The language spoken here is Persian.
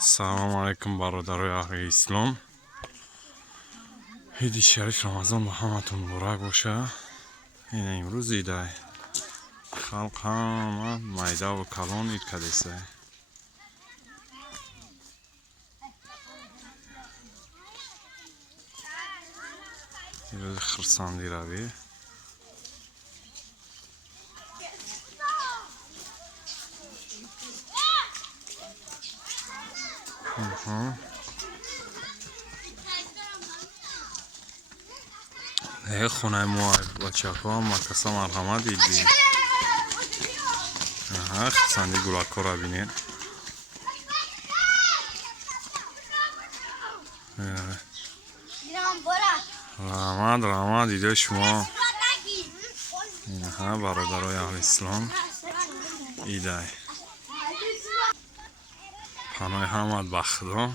سلام علیکم برادرای اهل اسلام. عید شریف رمضان با همتون مبارک باشه. این امروز ایده خلق همه میده و کلان اید کدیسه. امروز خرسندی روی خونه ما بچه ها مکسا مرحمت دیدیم. خرسندی گلک را بینید. رحمت دیده شما. اینها برادرای اهل اسلام ایده پناه همت بخدا.